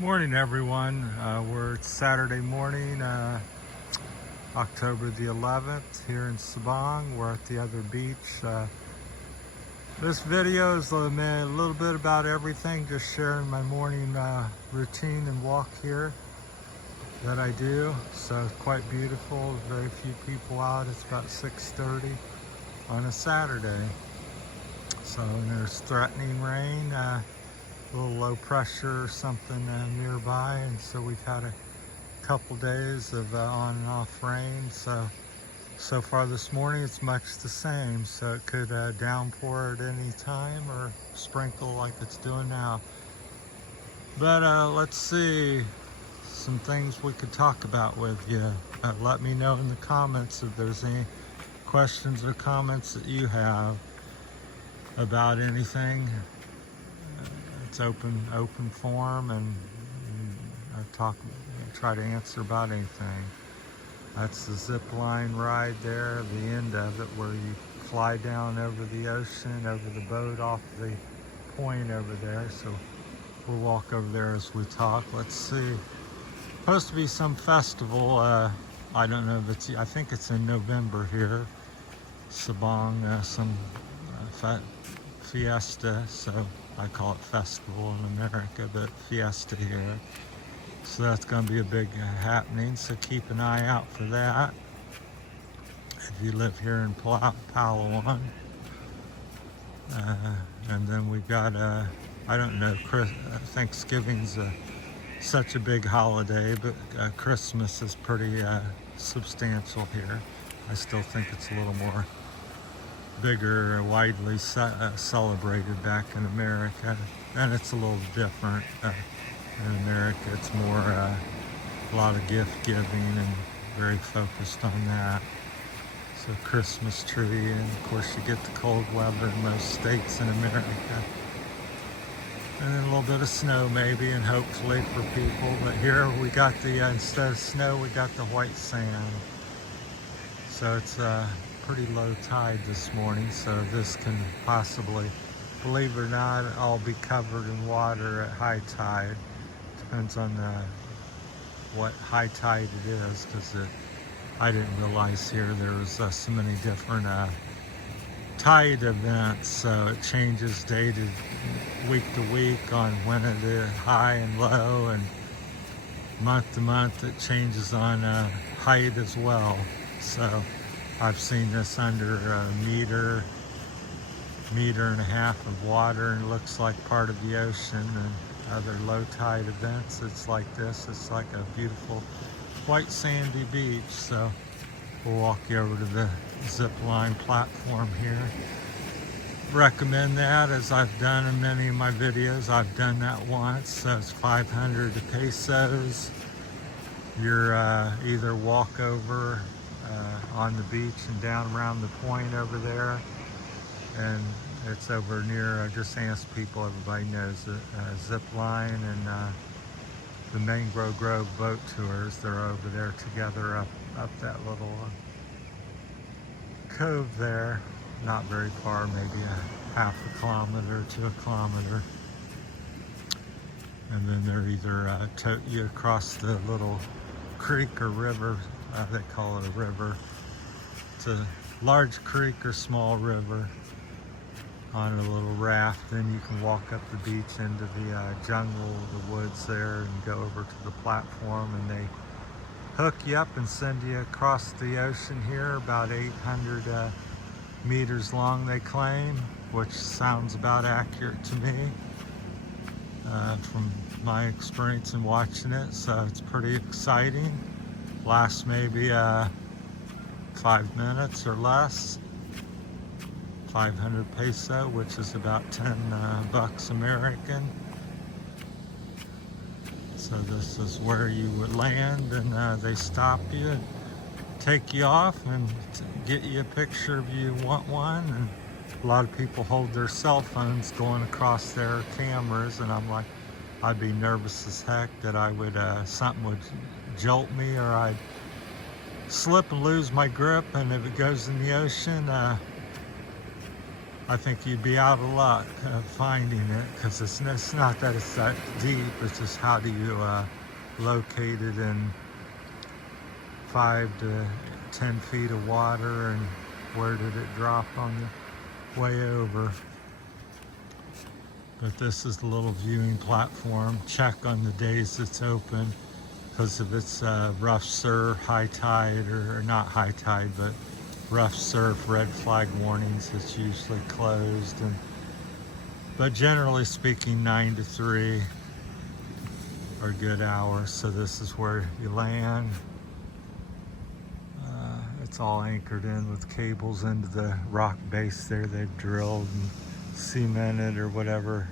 Morning, everyone. It's Saturday morning, October the 11th, here in Sabang. We're at the other beach. This video is a little bit about everything, just sharing my morning routine and walk here that I do. So it's quite beautiful. Very few people out. It's about 6:30 on a Saturday. So there's threatening rain. A little low pressure or something nearby, and so we've had a couple days of on and off rain. So far this morning it's much the same, so it could downpour at any time or sprinkle like it's doing now. But let's see, some things we could talk about with you. Let me know in the comments if there's any questions or comments that you have about anything. It's open forum, and I try to answer about anything. That's the zip line ride there, the end of it, where you fly down over the ocean, over the boat, off the point over there. So we'll walk over there as we talk. Let's see. Supposed to be some festival. I don't know if it's. I think it's in November here. Sabang, some fiesta. So I call it festival in America, but fiesta here. So that's going to be a big happening, so keep an eye out for that if you live here in Palawan. And then we've got, I don't know, Thanksgiving's such a big holiday, but Christmas is pretty substantial here. I still think it's a little more bigger, widely celebrated back in America, and it's a little different. In America, it's more a lot of gift giving and very focused on that. So Christmas tree, and of course you get the cold weather in most states in America, and then a little bit of snow maybe, and hopefully for people. But here we got the instead of snow, we got the white sand. So it's pretty low tide this morning, so this can possibly, believe it or not, all be covered in water at high tide. Depends on what high tide it is, because I didn't realize here there was so many different tide events, so it changes week to week on when it is high and low, and month to month it changes on height as well. So I've seen this under a meter and a half of water, and it looks like part of the ocean. And other low tide events, it's like this. It's like a beautiful white sandy beach. So we'll walk you over to the zip line platform here. Recommend that, as I've done in many of my videos. I've done that once. So it's 500 pesos. You're either walk over on the beach and down around the point over there, and it's over near, I just asked people, everybody knows the zip line and the Mangrove Grove boat tours. They're over there together up that little cove there. Not very far, maybe a half a kilometer to a kilometer. And then they're either tote you across the little creek or river. They call it a river. It's a large creek or small river, on a little raft. Then you can walk up the beach into the jungle, the woods there, and go over to the platform, and they hook you up and send you across the ocean here, about 800 meters long, they claim, which sounds about accurate to me from my experience in watching it. So it's pretty exciting. Lasts maybe 5 minutes or less. 500 peso, which is about 10 bucks American. So this is where you would land, and they stop you and take you off and get you a picture if you want one. And a lot of people hold their cell phones going across their cameras, and I'm like, I'd be nervous as heck that I would something would jolt me, or I'd slip and lose my grip, and if it goes in the ocean, I think you'd be out of luck finding it, because it's not that it's that deep, it's just how do you locate it in 5 to 10 feet of water, and where did it drop on the way over. But this is the little viewing platform. Check on the days it's open, because if it's rough surf, high tide, or not high tide, but rough surf, red flag warnings, it's usually closed. But generally speaking, 9 to 3 are good hours. So this is where you land. It's all anchored in with cables into the rock base there they've drilled and cemented or whatever.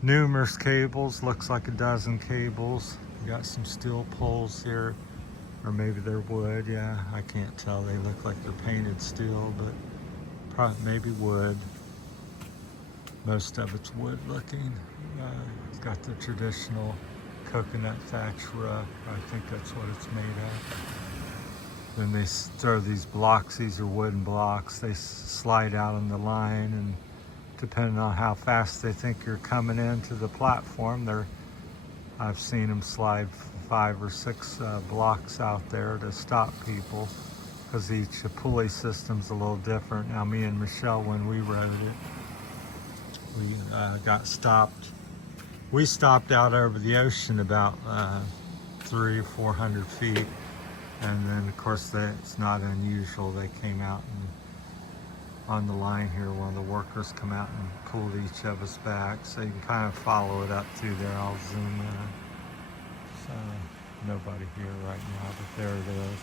Numerous cables, looks like a dozen cables. We got some steel poles here, or maybe they're wood. Yeah, I can't tell. They look like they're painted steel, but probably maybe wood. Most of it's wood looking. It's got the traditional coconut thatch roof. I think that's what it's made of. Then they throw these blocks, these are wooden blocks, they slide out on the line, and depending on how fast they think you're coming into the platform, I've seen them slide 5 or 6 blocks out there to stop people, because each pulley system's a little different. Now me and Michelle, when we rode it, we got stopped. We stopped out over the ocean about 300 or 400 feet. And then, of course, it's not unusual. They came out and on the line here, one of the workers come out and pulled each of us back. So you can kind of follow it up through there. I'll zoom in. So nobody here right now, but there it is.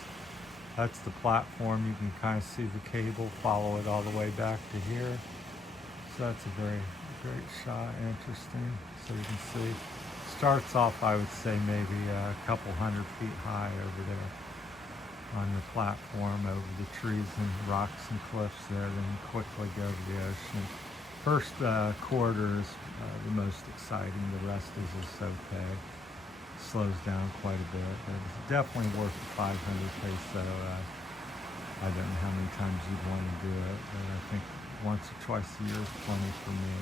That's the platform. You can kind of see the cable, follow it all the way back to here. So that's a very great shot, interesting. So you can see, starts off, I would say, maybe a couple 100 feet high over there on the platform, over the trees and rocks and cliffs there, then quickly go to the ocean. First quarter is the most exciting, the rest is just okay. Slows down quite a bit, but it's definitely worth the 500 peso. I don't know how many times you'd want to do it, but I think once or twice a year is plenty for me.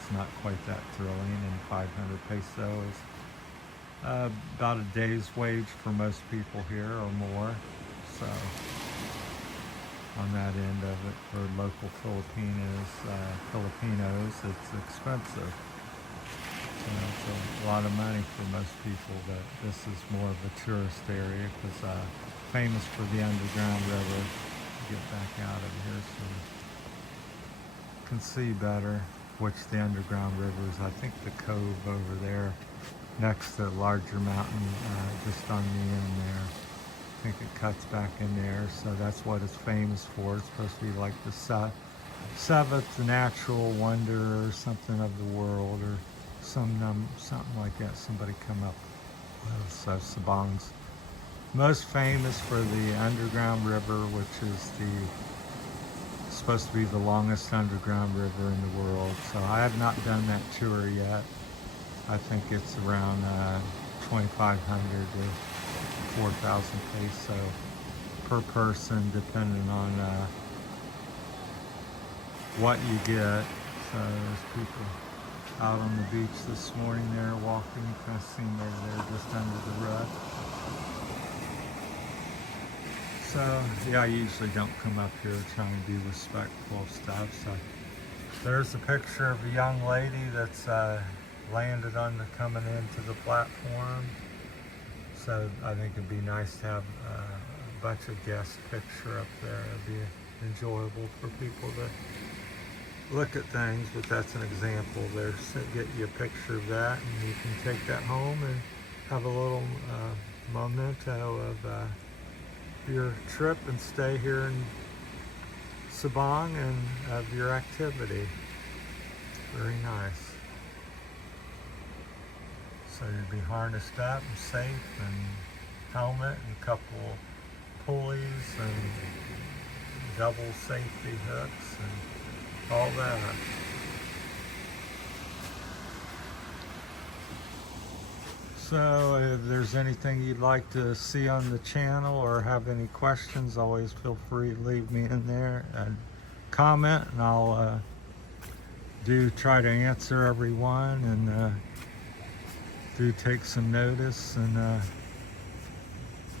It's not quite that thrilling, and 500 peso is about a day's wage for most people here or more. So on that end of it, for local Filipinos, it's expensive. It's a lot of money for most people, but this is more of a tourist area, because famous for the underground river. Get back out of here so you can see better which the underground river is. I think the cove over there next to the larger mountain, just on the end there. I think it cuts back in there, so that's what it's famous for. It's supposed to be like the seventh natural wonder or something of the world, or something like that. Somebody come up with. So Sabong's most famous for the underground river, which is supposed to be the longest underground river in the world. So I have not done that tour yet. I think it's around 2,500 to 4,000 peso per person, depending on what you get. So there's people out on the beach this morning there walking. You kind of see them over there just under the rut. So yeah, I usually don't come up here trying to be respectful of stuff. So there's a picture of a young lady that's landed coming into the platform. So I think it'd be nice to have a bunch of guest picture up there. It'd be enjoyable for people to look at things, but that's an example there. So get you a picture of that, and you can take that home and have a little memento of your trip and stay here in Sabong and of your activity. Very nice. So you'd be harnessed up and safe, and helmet and a couple pulleys and double safety hooks and all that. So if there's anything you'd like to see on the channel or have any questions, always feel free to leave me in there and comment, and I'll do try to answer everyone, and do take some notice, and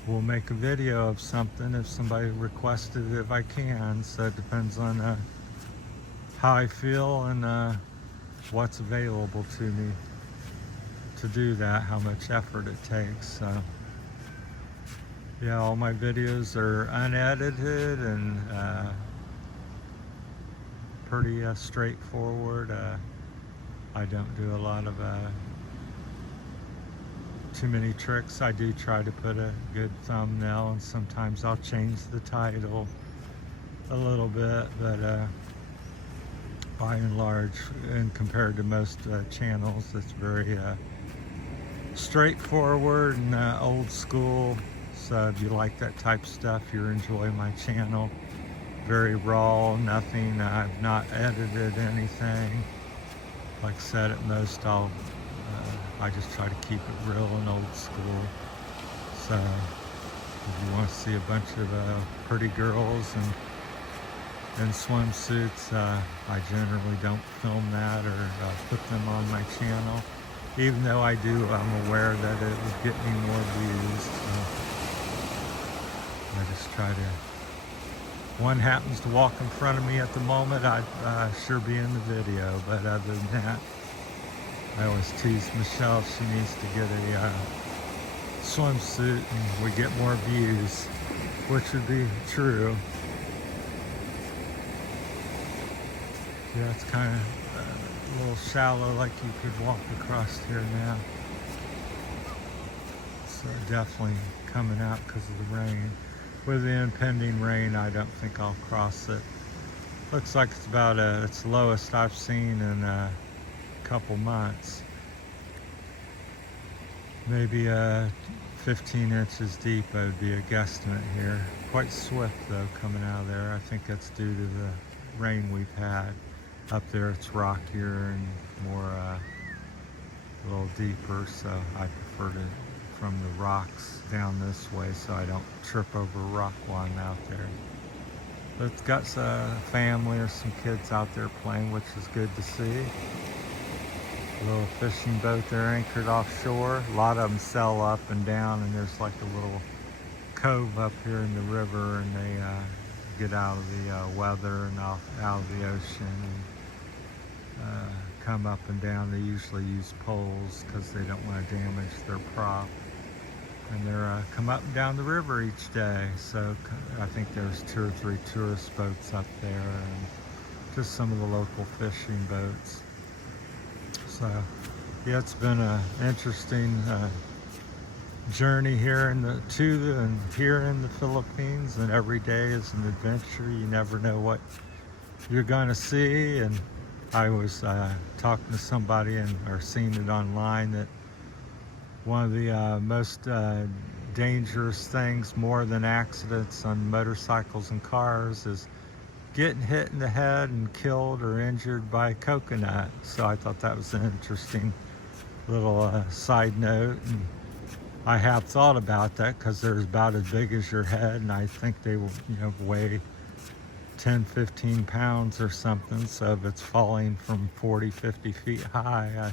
we'll make a video of something if somebody requested it, if I can. So it depends on how I feel and what's available to me to do that, how much effort it takes. So yeah, all my videos are unedited and pretty straightforward. I don't do a lot of too many tricks. I do try to put a good thumbnail, and sometimes I'll change the title a little bit, but by and large, and compared to most channels, it's very straightforward and old school. So if you like that type of stuff, you'll enjoy my channel. Very raw, nothing, I've not edited anything. Like I said, at most I just try to keep it real and old school. So if you want to see a bunch of pretty girls in swimsuits, I generally don't film that or put them on my channel. Even though I'm aware that it would get me more views. So I just try to, one happens to walk in front of me at the moment, I'd sure be in the video. But other than that, I always tease Michelle, she needs to get a swimsuit and we get more views, which would be true. Yeah, it's kind of a little shallow, like you could walk across here now. So definitely coming out because of the rain. With the impending rain, I don't think I'll cross it. Looks like it's about its lowest I've seen in a couple months. Maybe 15 inches deep, I would be a guesstimate here. Quite swift though, coming out of there. I think that's due to the rain we've had. Up there it's rockier and more a little deeper, so I prefer to from the rocks down this way so I don't trip over a rock while I'm out there. But it's got a family or some kids out there playing, which is good to see. A little fishing boat there anchored offshore. A lot of them sail up and down, and there's like a little cove up here in the river, and they get out of the weather and out of the ocean and come up and down. They usually use poles because they don't want to damage their prop. And they're come up and down the river each day. So I think there's 2 or 3 tourist boats up there and just some of the local fishing boats. So yeah, it's been an interesting journey here here in the Philippines, and every day is an adventure. You never know what you're going to see. And I was talking to somebody or seen it online that one of the most dangerous things, more than accidents on motorcycles and cars, is getting hit in the head and killed or injured by a coconut. So I thought that was an interesting little side note. And I have thought about that because they're about as big as your head, and I think they will, weigh 10, 15 pounds or something. So if it's falling from 40, 50 feet high,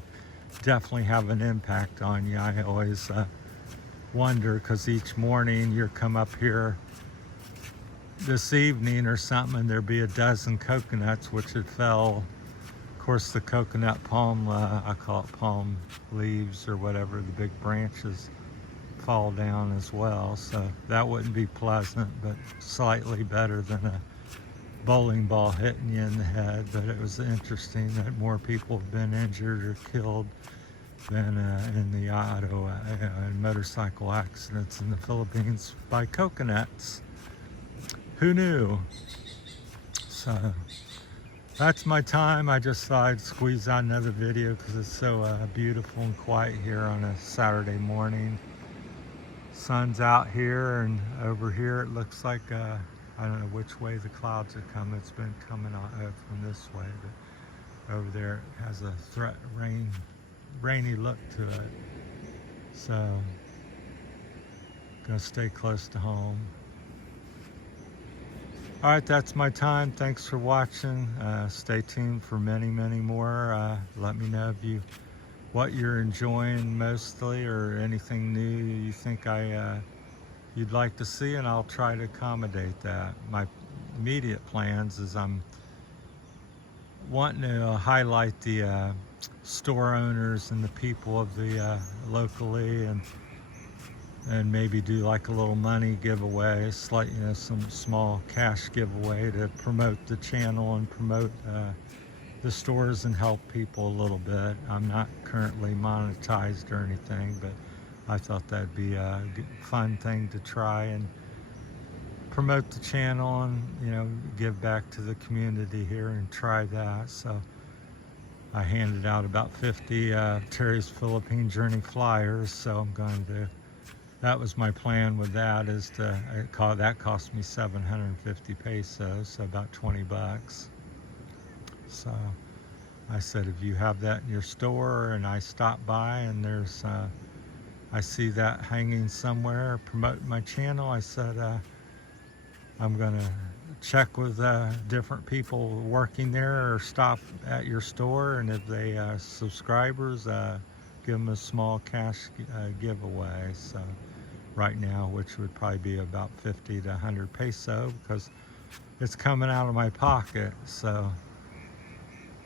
definitely have an impact on you. I always wonder, because each morning you come up here this evening or something, and there'd be a dozen coconuts which had fell. Of course, the coconut palm, I call it palm leaves or whatever, the big branches fall down as well. So that wouldn't be pleasant, but slightly better than a bowling ball hitting you in the head. But it was interesting that more people have been injured or killed than in the and motorcycle accidents in the Philippines by coconuts. Who knew? So that's my time. I just thought I'd squeeze out another video because it's so beautiful and quiet here on a Saturday morning. Sun's out here, and over here it looks like I don't know which way the clouds are coming. It's been coming out from this way, but over there it has a rainy look to it. So gonna stay close to home. All right, that's my time. Thanks for watching. Stay tuned for many, many more. Let me know if what you're enjoying mostly, or anything new you think you'd like to see, and I'll try to accommodate that. My immediate plans is I'm wanting to highlight the store owners and the people of the locally, and maybe do like a little money giveaway, slight, some small cash giveaway to promote the channel and promote the stores and help people a little bit. I'm not currently monetized or anything, but I thought that'd be a fun thing to try and promote the channel, and give back to the community here and try that. So I handed out about 50 Terry's Philippine Journey flyers, so I'm going to, that was my plan with that, is to, that cost me 750 pesos, so about 20 bucks. So I said, if you have that in your store and I stop by and there's, I see that hanging somewhere promoting my channel, I said, I'm gonna check with different people working there or stop at your store, and if they subscribers, give them a small cash giveaway. So right now, which would probably be about 50 to 100 peso, because it's coming out of my pocket. So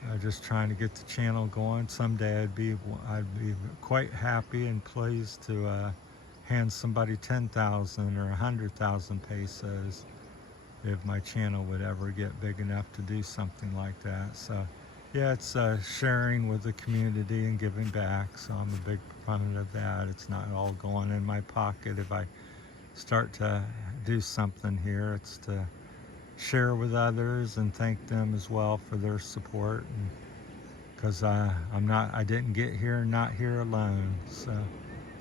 I'm just trying to get the channel going. Someday I'd be quite happy and pleased to hand somebody 10,000 or 100,000 pesos if my channel would ever get big enough to do something like that. So yeah, it's sharing with the community and giving back. So I'm a big proponent of that. It's not all going in my pocket. If I start to do something here, it's to share with others and thank them as well for their support, and because I didn't get here, not here alone. So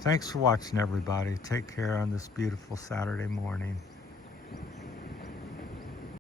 thanks for watching, everybody. Take care on this beautiful Saturday morning.